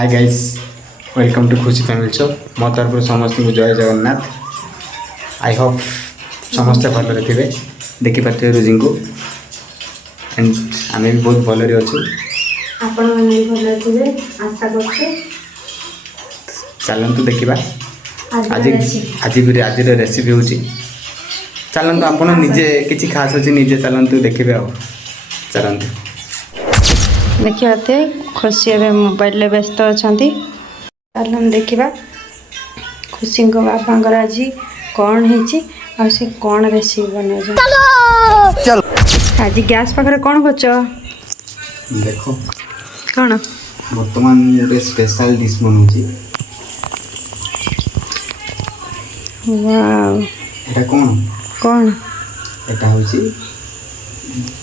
Hi guys, welcome to खुशी family show. मो तरफ समस्त को जय जगन्नाथ। आई होप समस्ते भलरे थे देखिपारे रोजी को एंड आम भी बहुत भलरे अच्छे। चलतु देखा आज आज रेसिपी हूँ। चलतु आप निजे किसी खास अच्छे निजे चलतु देखिए आ चलतु देखिए खुशी ए मोबाइल व्यस्त अच्छा हम देखा खुशी को बापा आज कौन है सी कौन रेसिपी बना आज गैस पाखे कौन कर देख कौन बर्तमान गोटे स्पेशल डिश बनाऊँगी। एटा कौन कौन एटा हूँ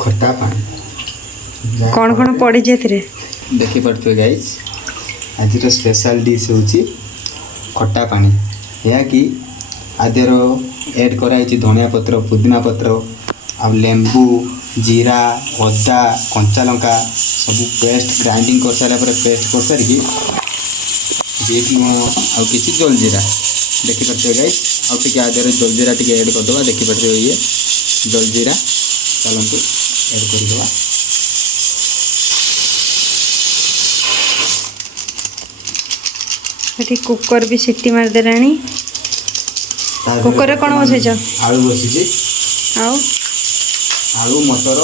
खट्टा पानी। कौन कौन पड़ी देखी पारे गाइज आज स्पेशल डिश हूँ खट्टा पानी। यह कि आदर ऐड कराई धनिया पत्र पुदीना पत्र आ लेंबू जीरा अदा कंचा लंका सब पेस्ट ग्राइंडिंग कर सारा पेस्ट कर सारी बीट लुण आ कि जलजीरा देखी पारे गाइज आगे आदर जलजीरा टी ऐड करदे देखी पारे ये जलजीरा चलतु ऐड करदे। कुकर भी सीटी मारदे कुकर कौन बसैच आलू बसी आलू मटर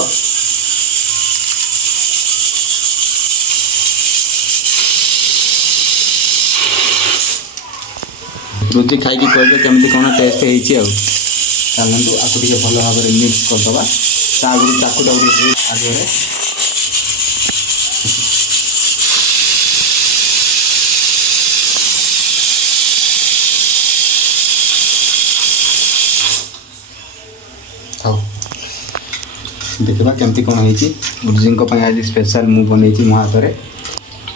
रुचि खाई कहते केमती कौन टेस्ट हो चलतु आपको भल भाव में मिक्स करदे आगे चाकूटा आगे देखा केमती कौन होती गुरुजी आज स्पेशल मु बन मो हाथ में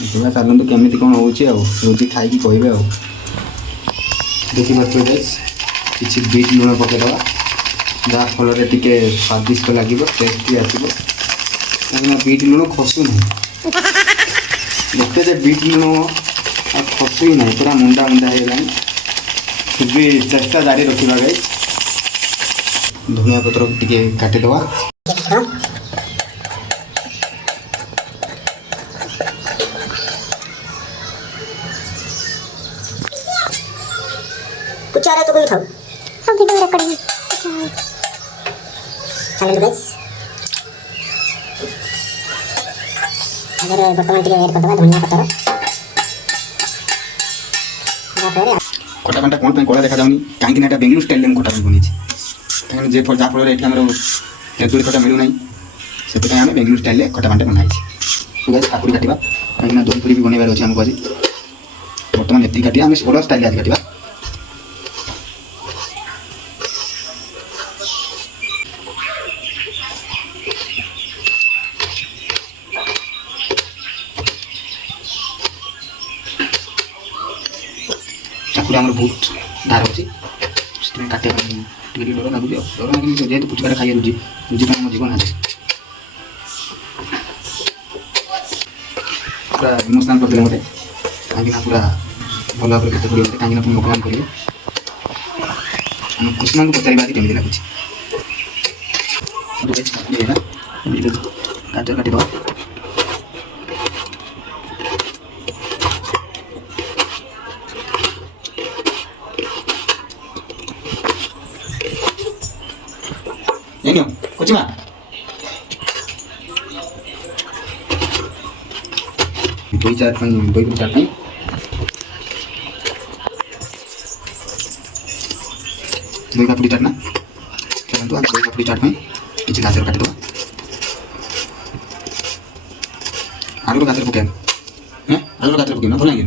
देखा चलते केमी कौन होजी खाई कहे आ देखिए किसी बीट लुण पकईदे जहाँ फल टी स्वादिष्ट लगे टेस्ट भी आसो कहीं बीट लुण खसु ना देखते बीट लुण खसु ही ना पूरा मुंडा मुंडा होगा फिर भी चेष्टा जारी रखा गई। धनिया पत्र टी काटिदवा कुछ आ रहा है तो कोई उठाओ। हम वीडियो रिकॉर्डिंग चैनल गाइस अगर वर्तमान टिके ऐड करदबा धनिया पत्तर खटा पानी कौन कला देखा जाऊनी कहीं बेंगलुरु स्टाइल में खटा बनी कहीं जे जहाँ फल ये तेतुड़ी खटा मिलू ना से आम बेंगलुरु स्टाइल खटा पानी बनाई काकुड़ी काटा कहीं दही पूरी भी बनवार अच्छे आमको आज बर्तमान ये काटा आम ओडा स्टाइल आज काटा चाकूटा आम बहुत धार अच्छी काटे डर लगुच डर लगे जेहतु पुचका खाई रुचि रुचि आम जीवन आज पूरा इमोशनाल करदे मत कहीं पूरा भल भाव में केते मत कहीं मुकदम करेंगे आम कुसुमा को पचार केमी लगुच गाजर काटिद कुछ दही चार दही चार दही काकुड़ी चाटना चलते दही काकुड़ी चाट किसी गाजर काटिद आलू गाजर पकाए आलू गाजर पकाए भल लगे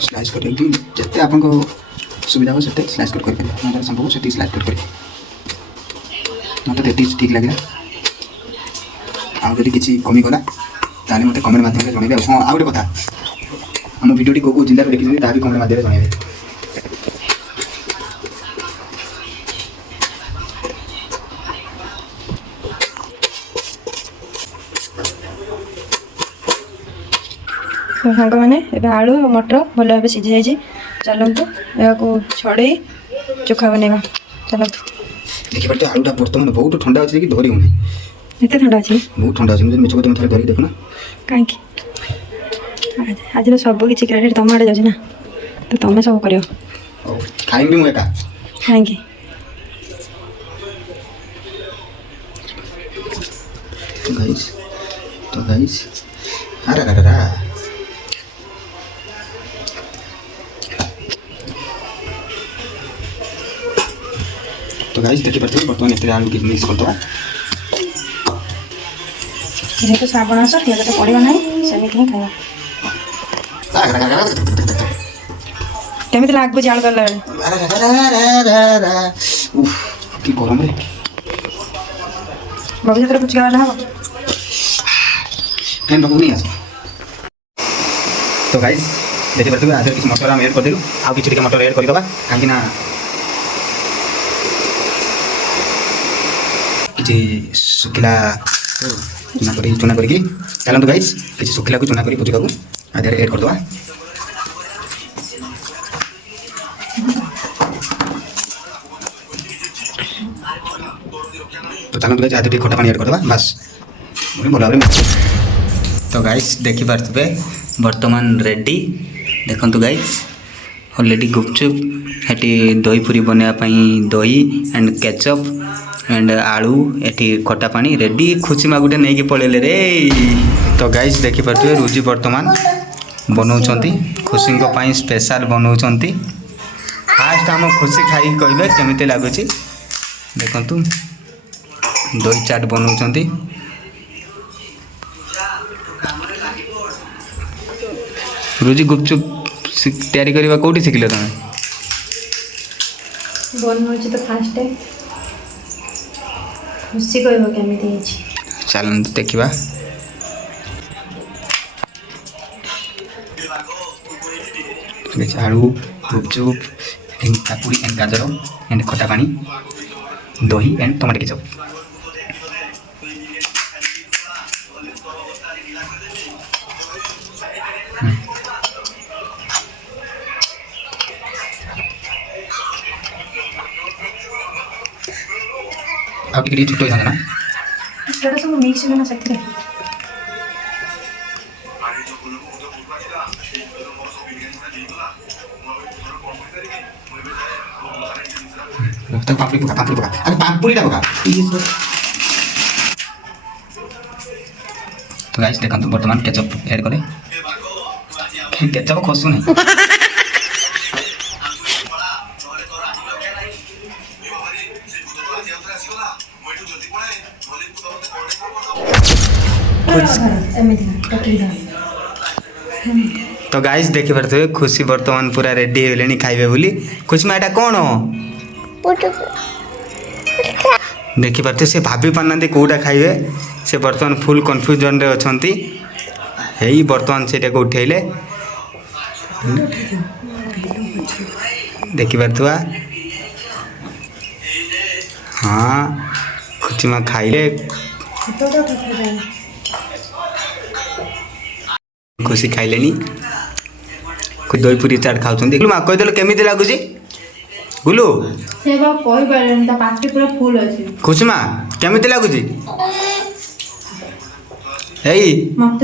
स्लाइस कर जिते आप सुविधा हो से स्लाइस कट कर संभव से स्लाइस कट कर मत ठीक लगे आदि किसी कमी गला ताले मत कमेंट माध्यम जनइबे। हाँ आ गोटे कथा आम भिडियोटी को जिल्लार देखी ता भी कमेंट माध्यम जणाइबे। तो सांग मैंने आलू और मटर भल भाव सीझी जाइए। चलतु या छड़े चोखा बनवा चलतु। देखिए पार्टी आलूटा बर्तमान बहुत ठंडा अच्छे कि धरी होना एत ठंडा अच्छे बहुत ठंडा अच्छे मिछ तुम थे धरिक देखना कहीं आज सब किसी क्रेडिट तुम आड़े जाऊँ ना तो तुम सब कर खाइबी मुझे एका कहीं तो गाइस अरे अरे अरे तो गाइस देखिए पार्टी बर्तमान एत आलू की मिक्स करदे जेहेतु श्रावण आस पिज तो पड़ो ना सेमती ही खावा केमी लगुच आलू गला कि गरम रे भविष्य कुछ गला हम फैन पाक नहीं आस। तो गाइस देखिए पार्टी आज किसी मटर आम एड कर देलु आ कि मटर एड करदे कहीं ना कि शुखला चूना करके चलते गाइस किसी शुखला को चूना कर पूजा को आधार एड करदे। तो चलते गाइस आधे खटा पानी एड करदे बस भल भाव। तो गाइस देखी पारे बर्तमान रेडी देखु गाइस ऑलरेडी गुपचुप हेटी दही पूरी बनावाई दही एंड केचप एंड आलू एटी खटा पानी रेडी खुशी माँ गोटे नहीं पड़े रे। तो गाइस देखी पारे रुचि बर्तमान बनाऊँच खुशी स्पेशल बनाऊँच फास्ट आम खुशी खाई कहे केमी लगुच देखु दही चाट बनाऊँच रुचि गुपचुप तैयारी करवा कौटी शिखिल तुम बनौची तो फास्ट टाइम खुशी कहब केमी चलते देखा आलू गुपचुप काकुड़ी एंड गाजर एंड खटा पानी दही एंड टमाटो केचप आप टिके छोट हो ना सब मिक्स होना साथी पापड़ी पका अरे पापड़ीटा पका। तो गाइस देखा तो बर्तमान केचप ऐड करे केचप खसु नहीं तो गाइस देखी पारे खुशी बर्तमान पूरा रेडी होले खाइबे बोली खुशी माँ कौन देखी पारे से भाभी पारना कौटा खाइबे से बर्तमान फुल कन्फ्यूजन रे अछंती हेई बर्तमान से उठेले देखी पारे हाँ खुशी माँ खाइले खुशी खाइले दही पूरी चाट खाऊँ माँ कहीदेल केमी लगुच गुलू से कहि पारन ता पार्टी पूरा फुल अछि खुशी माँ केमी लगुच मत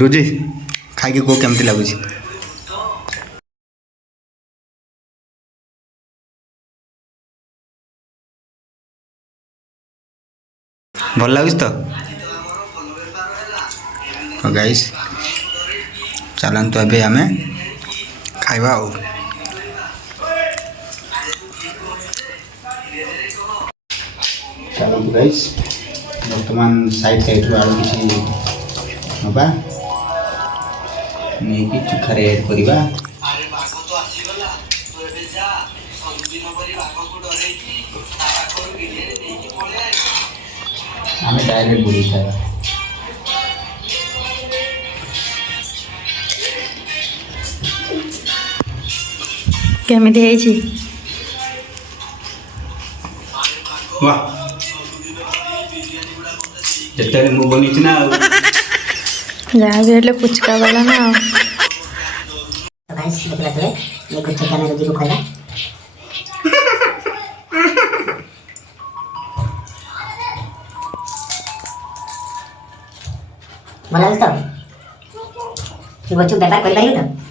रुचि खाई को केमती लगुच भल लगुच तो गाइस चलतु अभी आम खाइबा चलतु गाइस बर्तमान साइड साइड आलू किसी नवा नहीं चोखारे ऐड करवा ଆମେ ଡାଇରେକ୍ଟ ବୁଡ଼ି ଖାଇବା। କେମିତି ହେଇଛି? वाह ଯେତେବେଳେ ମୁଁ ବନେଇଛି ନା ଆଉ। ଯାହା ବି ହେଲେ ପୁଚକା ବାଲା ନା ଆଉ। तो गाइस देखला तोरे ये कुछ ठिकाना रोजी को खाइला भला तो ये बच्चों व्यापार कर पारियो तो